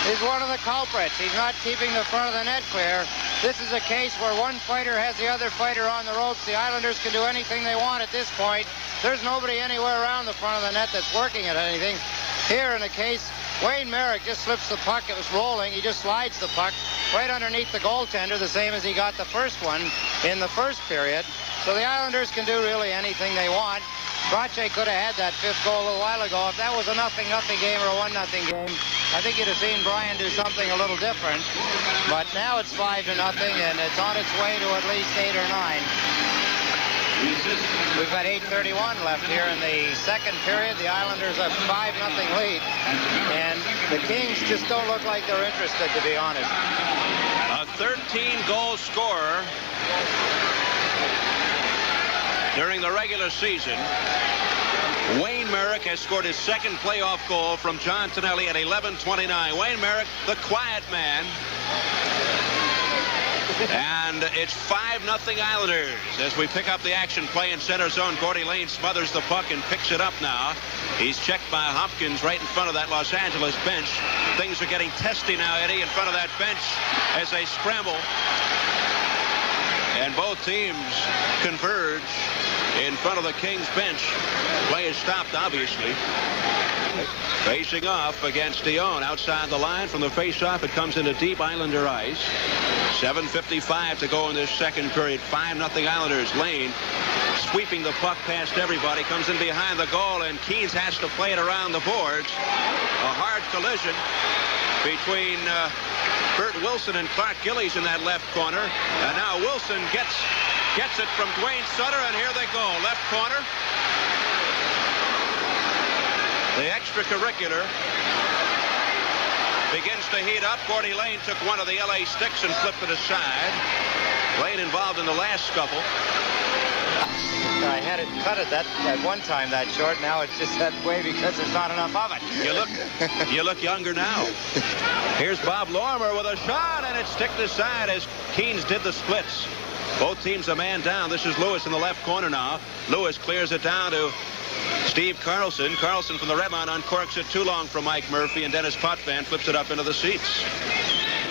is one of the culprits. He's not keeping the front of the net clear. This is a case where one fighter has the other fighter on the ropes. The Islanders can do anything they want at this point. There's nobody anywhere around the front of the net that's working at anything. Here in the case, Wayne Merrick just slips the puck. It was rolling. He just slides the puck right underneath the goaltender, the same as he got the first one in the first period. So the Islanders can do really anything they want. Trottier could have had that 5th goal a little while ago. If that was a 0-0 game or a 1-0 game, I think you'd have seen Brian do something a little different. But now it's 5-0, and it's on its way to at least 8 or 9. We've got 8:31 left here in the second period. The Islanders have 5-0 lead, and the Kings just don't look like they're interested, to be honest. A 13-goal scorer during the regular season. Wayne Merrick has scored his second playoff goal from John Tonelli at 11:29. Wayne Merrick, the quiet man. And it's 5-0 Islanders as we pick up the action. Play in center zone. Gordy Lane smothers the puck and picks it up now. He's checked by Hopkins right in front of that Los Angeles bench. Things are getting testy now, Eddie, in front of that bench as they scramble. And both teams converge in front of the Kings bench. Play is stopped, obviously. Facing off against Dion outside the line from the face-off. It comes into deep Islander ice. 7:55 to go in this second period. 5-0 Islanders. Lane sweeping the puck past everybody. Comes in behind the goal, and Keynes has to play it around the boards. A hard collision between Bert Wilson and Clark Gillies in that left corner. And now Wilson gets it from Dwayne Sutter, and here they go. Left corner. The extracurricular begins to heat up. Gordy Lane took one of the LA sticks and flipped it aside. Lane involved in the last scuffle. I had it cut it at one time that short. Now it's just that way because there's not enough of it. You look younger now. Here's Bob Lorimer with a shot, and it's sticked aside as Keynes did the splits. Both teams a man down. This is Lewis in the left corner now. Lewis clears it down to Steve Carlson. Carlson from the red line uncorks it too long from Mike Murphy, and Dennis Potvin flips it up into the seats.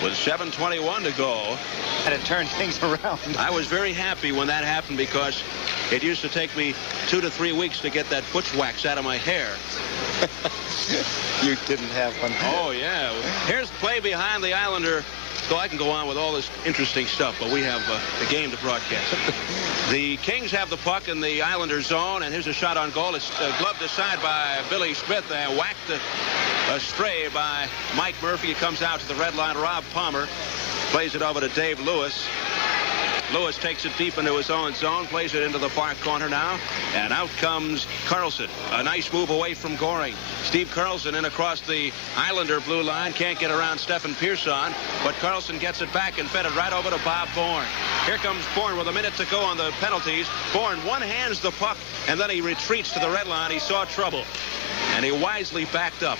With 7:21 to go. And it turned things around. I was very happy when that happened because it used to take me 2 to 3 weeks to get that butch wax out of my hair. You didn't have one. Oh, yeah. Here's play behind the Islander So I can go on with all this interesting stuff, but we have the game to broadcast. The Kings have the puck in the Islanders zone, and here's a shot on goal. It's gloved aside by Billy Smith and whacked astray by Mike Murphy. It comes out to the red line. Rob Palmer plays it over to Dave Lewis. Lewis takes it deep into his own zone, plays it into the far corner now, and out comes Carlson. A nice move away from Goring. Steve Carlson in across the Islander blue line, can't get around Stefan Pearson, but Carlson gets it back and fed it right over to Bob Bourne. Here comes Bourne with a minute to go on the penalties. Bourne one-hands the puck, and then he retreats to the red line. He saw trouble, and he wisely backed up.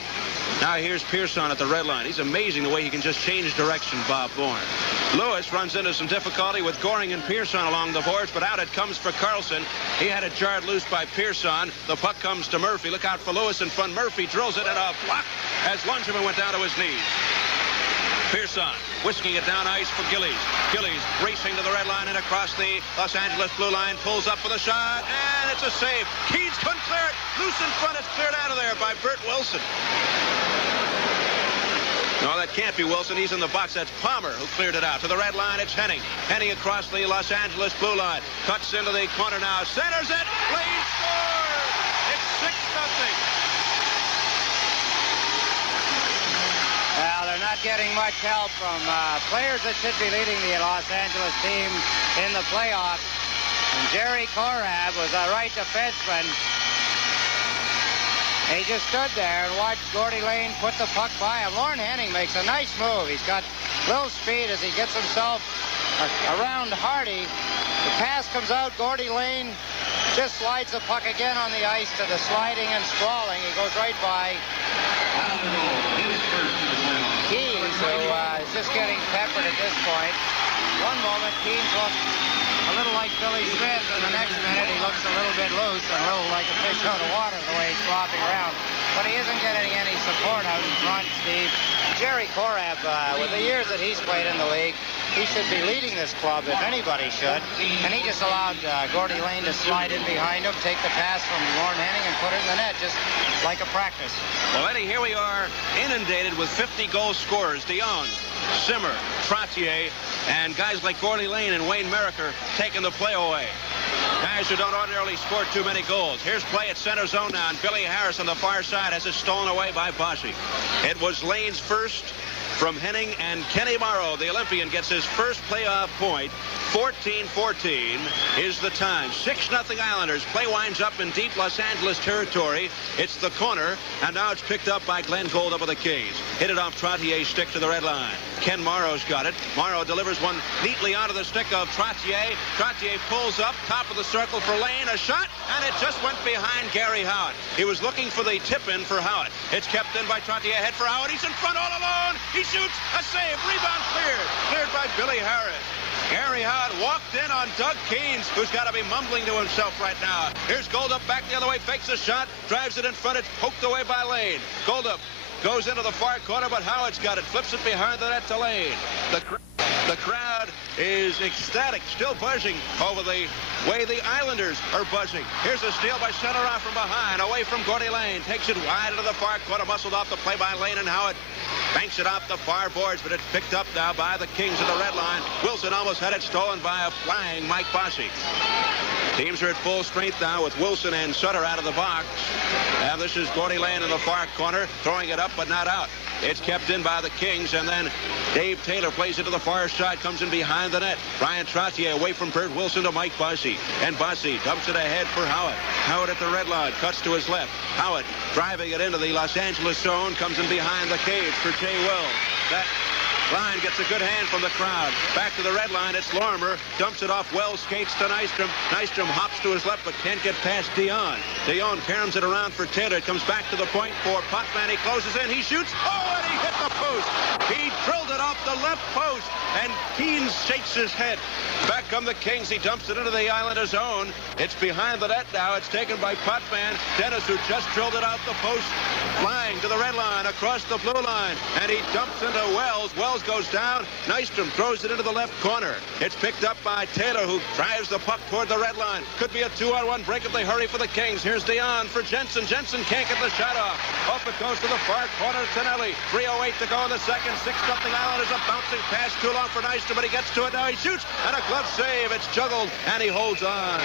Now here's Pearson at the red line. He's amazing the way he can just change direction, Bob Bourne. Lewis runs into some difficulty with Goring and Pearson along the boards, but out it comes for Carlson. He had it jarred loose by Pearson. The puck comes to Murphy. Look out for Lewis in front. Murphy drills it, and a block as Lungeman went down to his knees. Pearson whisking it down ice for Gillies. Gillies racing to the red line and across the Los Angeles blue line. Pulls up for the shot, and it's a save. Keys couldn't clear it. Loose in front. It's cleared out of there by Bert Wilson. No, that can't be Wilson. He's in the box. That's Palmer who cleared it out. To the red line, it's Henning. Henning across the Los Angeles blue line. Cuts into the corner now. Centers it. Blaze scores. It's 6-0. Well, they're not getting much help from players that should be leading the Los Angeles team in the playoffs. And Jerry Korab was a right defenseman. He just stood there and watched Gordy Lane put the puck by him. Lorne Henning makes a nice move. He's got little speed as he gets himself around Hardy. The pass comes out. Gordy Lane just slides the puck again on the ice to the sliding and sprawling. He goes right by Keens, who is just getting peppered at this point. One moment, Keens looks a little like Billy Smith, and the next minute he looks a little bit loose and a little like a fish out of water the way he's flopping around. But he isn't getting any support out in front, Steve. Jerry Korab, with the years that he's played in the league, he should be leading this club, if anybody should. And he just allowed Gordy Lane to slide in behind him, take the pass from Lorne Henning, and put it in the net, just like a practice. Well, Eddie, here we are inundated with 50 goal scorers. Dion, Simmer, Trottier, and guys like Gordy Lane and Wayne Merricker taking the play away. Guys who don't ordinarily score too many goals. Here's play at center zone now, and Billy Harris on the far side has it stolen away by Bossy. It was Lane's first from Henning, and Kenny Morrow, the Olympian, gets his first playoff point. 14-14 is the time. 6-0 Islanders. Play winds up in deep Los Angeles territory. It's the corner, and now it's picked up by Glenn Gould up with the Kings. Hit it off Trottier's stick to the red line. Ken Morrow's got it. Morrow delivers one neatly onto the stick of Trottier. Trottier pulls up, top of the circle for Lane. A shot, and it just went behind Gary Howard. He was looking for the tip-in for Howard. It's kept in by Trottier. Head for Howard. He's in front all alone. He shoots. A save. Rebound cleared. Cleared by Billy Harris. Gary Howard walked in on Doug Keens, who's got to be mumbling to himself right now. Here's Goldup back the other way, fakes a shot, drives it in front. It's poked away by Lane. Goldup goes into the far corner, but Howard's got it. Flips it behind the net to Lane. The crowd is ecstatic, still buzzing over the way the Islanders are buzzing. Here's a steal by center off from behind, away from Gordy Lane. Takes it wide into the far corner, muscled off the play by Lane, and Howard banks it off the far boards, but it's picked up now by the Kings of the red line. Wilson almost had it stolen by a flying Mike Bossy. Teams are at full strength now with Wilson and Sutter out of the box. And this is Gordy Lane in the far corner, throwing it up but not out. It's kept in by the Kings, and then Dave Taylor plays it to the far side, comes in behind the net. Brian Trottier away from Bert Wilson to Mike Bossy. And Bossy dumps it ahead for Howard. Howard at the red line, cuts to his left. Howard driving it into the Los Angeles zone, comes in behind the cage for Jay Wells. That line gets a good hand from the crowd. Back to the red line, it's Lormer. Dumps it off Wells, skates to Nystrom. Nystrom hops to his left, but can't get past Dion. Dion caroms it around for Taylor. It comes back to the point for Potvin. He closes in, he shoots. Oh, and he hit the post. He drilled it off the left post, and Keens shakes his head. Back come the Kings. He dumps it into the Islander zone. It's behind the net now. It's taken by Potvin. Dennis, who just drilled it out the post, flying to the red line, across the blue line, and he dumps into Wells. Wells goes down. Nystrom throws it into the left corner. It's picked up by Taylor, who drives the puck toward the red line. Could be a 2-on-1 break if they hurry for the Kings. Here's Dion for Jensen. Jensen can't get the shot off. Off it goes to the far corner. Tonelli. 3:08 to go in the second. 6-0 Islanders. Oh, there's a bouncing pass too long for Nystrom, but he gets to it now. He shoots, and a glove save. It's juggled, and he holds on.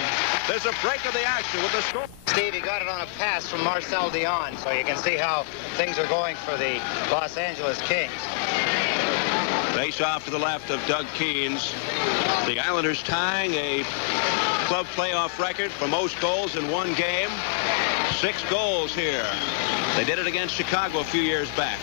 There's a break of the action with the score. Steve, he got it on a pass from Marcel Dion, so you can see how things are going for the Los Angeles Kings. Face off to the left of Doug Keynes. The Islanders tying a club playoff record for most goals in one game. 6 goals here. They did it against Chicago a few years back.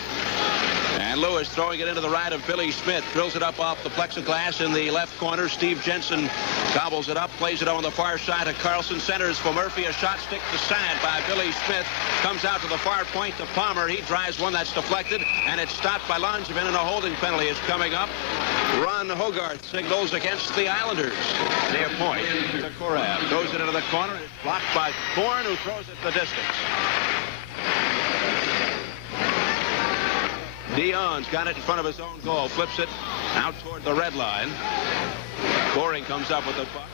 And Lewis throwing it into the right of Billy Smith. Drills it up off the plexiglass in the left corner. Steve Jensen gobbles it up, plays it on the far side of Carlson. Centers for Murphy. A shot stick to side by Billy Smith. Comes out to the far point to Palmer. He drives one that's deflected, and it's stopped by Langevin, and a holding penalty is coming up. Ron Hogarth signals against the Islanders. Near point to Korab. Throws it into the corner. It's blocked by Bourne, who throws it the distance. Dion's got it in front of his own goal. Flips it out toward the red line. Goring comes up with the puck.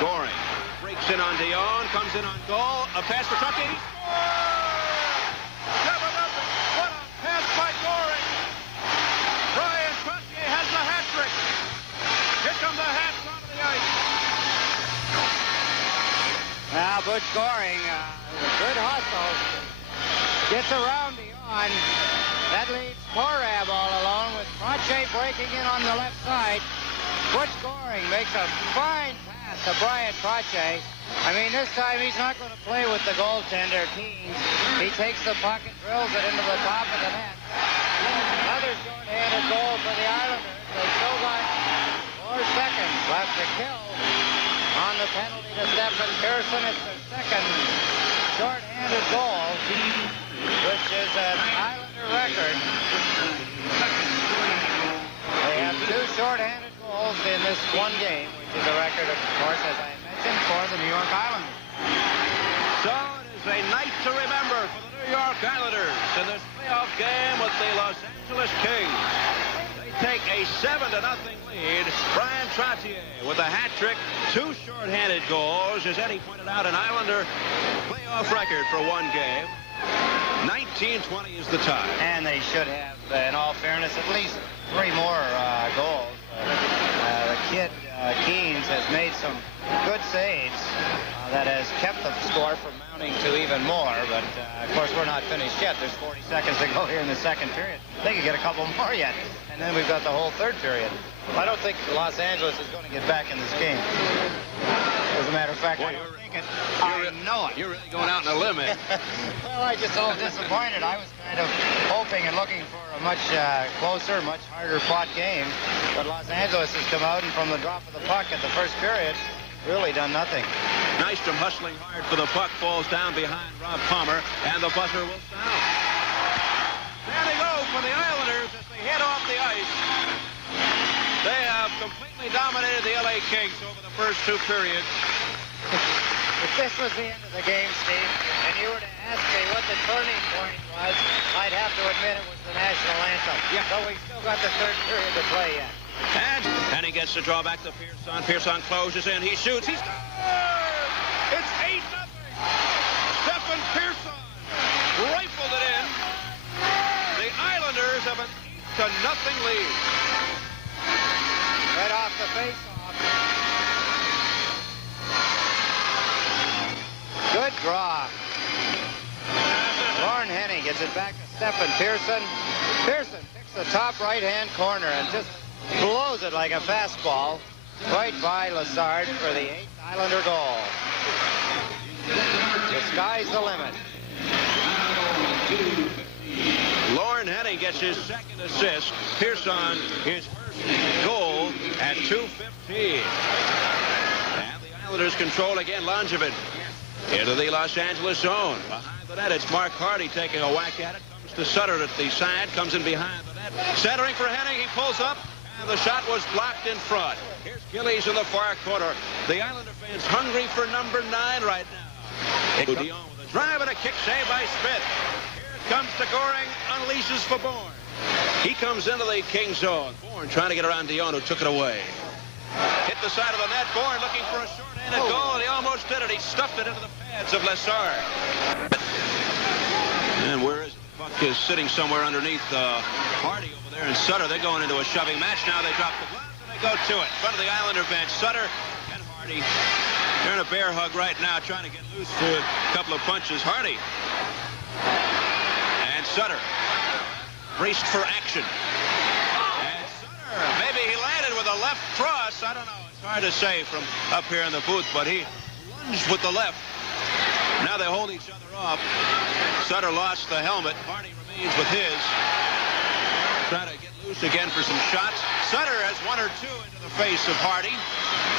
Goring breaks in on Dion. Comes in on goal. A pass for Truckee. He scores! 7-0. What a pass by Goring. Brian Truckee has the hat trick. Here come the hats onto the ice. Now, Butch Goring, good hustle. Gets around Dion. That leads Korab all alone with Trache breaking in on the left side. Butch Goring makes a fine pass to Brian Trache. I mean, this time he's not going to play with the goaltender, Keynes. He takes the puck and drills it into the top of the net. Another short-handed goal for the Islanders. They've still got 4 seconds left to kill on the penalty to Stephen Pearson. It's their second short-handed goal, which is an Islander record. They have 2 short-handed goals in this one game, which is a record, of course, as I mentioned, for the New York Islanders. So it is a night to remember for the New York Islanders in this playoff game with the Los Angeles Kings. They take a 7-0 lead. Brian Trottier with a hat trick, 2 short-handed goals. As Eddie pointed out, an Islander playoff record for one game. 19-20 is the tie. And they should have, in all fairness, at least 3 more goals. The kid, Keynes, has made some good saves that has kept the score from mounting to even more. But, of course, we're not finished yet. There's 40 seconds to go here in the second period. They could get a couple more yet. And then we've got the whole third period. I don't think Los Angeles is going to get back in this game. As a matter of fact, I don't think it. I know it. You're really going out on a limb, eh? Well, I just so disappointed. I was kind of hoping and looking for a much closer, much harder fought game. But Los Angeles has come out, and from the drop of the puck at the first period, really done nothing. Nystrom hustling hard for the puck, falls down behind Rob Palmer, and the buzzer will sound. There they go for the Islanders as they head off the ice. They have completely dominated the LA Kings over the first 2 periods. If this was the end of the game, Steve, and you were to ask me what the turning point was, I'd have to admit it was the national anthem. Yeah. So we've still got the third period to play yet. And he gets the draw back to Pearson. Pearson closes in. He shoots. He scores! It's 8-0. Stephen Pearson rifled it in. The Islanders have an 8-0 lead. Right off the face-off. Good draw. Lauren Henning gets it back to Stephen Pearson. Pearson picks the top right-hand corner and just blows it like a fastball right by Lazard for the 8th Islander goal. The sky's the limit. Lauren Henning gets his second assist. Pearson, his first goal at 2:15. And the Islanders control again. Langevin into the Los Angeles zone. Behind the net, it's Mark Hardy taking a whack at it. Comes to Sutter at the side. Comes in behind the net. Centering for Henning. He pulls up. And the shot was blocked in front. Here's Gillies in the far corner. The Islander fans hungry for number 9 right now. Dion with a drive and a kick save by Smith. Here it comes to Goring. Unleashes for Bourne. He comes into the King zone. Bourne trying to get around Dion, who took it away. Hit the side of the net. Bourne looking for a short-handed goal, and he almost did it. He stuffed it into the pads of Lazard. And where is it? The puck is sitting somewhere underneath Hardy over there and Sutter, they're going into a shoving match now. They drop the gloves and they go to it. In front of the Islander bench, Sutter and Hardy. They're in a bear hug right now, trying to get loose for a couple of punches. Hardy and Sutter braced for action. And Sutter, maybe he landed with a left cross. I don't know. It's hard to say from up here in the booth, but he lunged with the left. Now they hold each other off. Sutter lost the helmet. Hardy remains with his. Trying to get loose again for some shots. Sutter has one or two into the face of Hardy.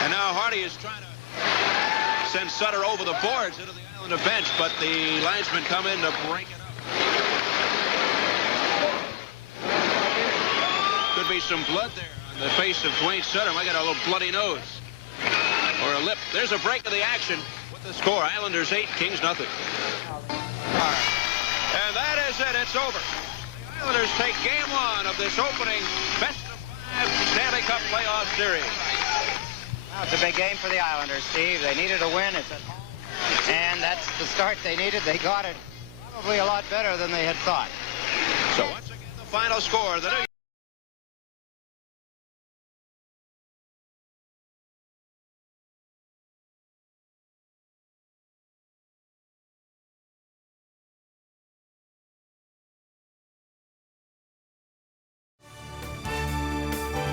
And now Hardy is trying to send Sutter over the boards into the Islander bench, but the linesmen come in to break it up. Could be some blood there on the face of Dwayne Sutter. Might got a little bloody nose or a lip. There's a break of the action with the score. Islanders 8, Kings nothing. And that is it. It's over. The Islanders take game 1 of this opening best-of-5 Stanley Cup playoff series. Well, it's a big game for the Islanders, Steve. They needed a win. It's at home. And that's the start they needed. They got it probably a lot better than they had thought. So once again, the final score. The New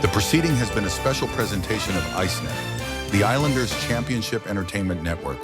The proceeding has been a special presentation of ICENET, the Islanders Championship Entertainment Network.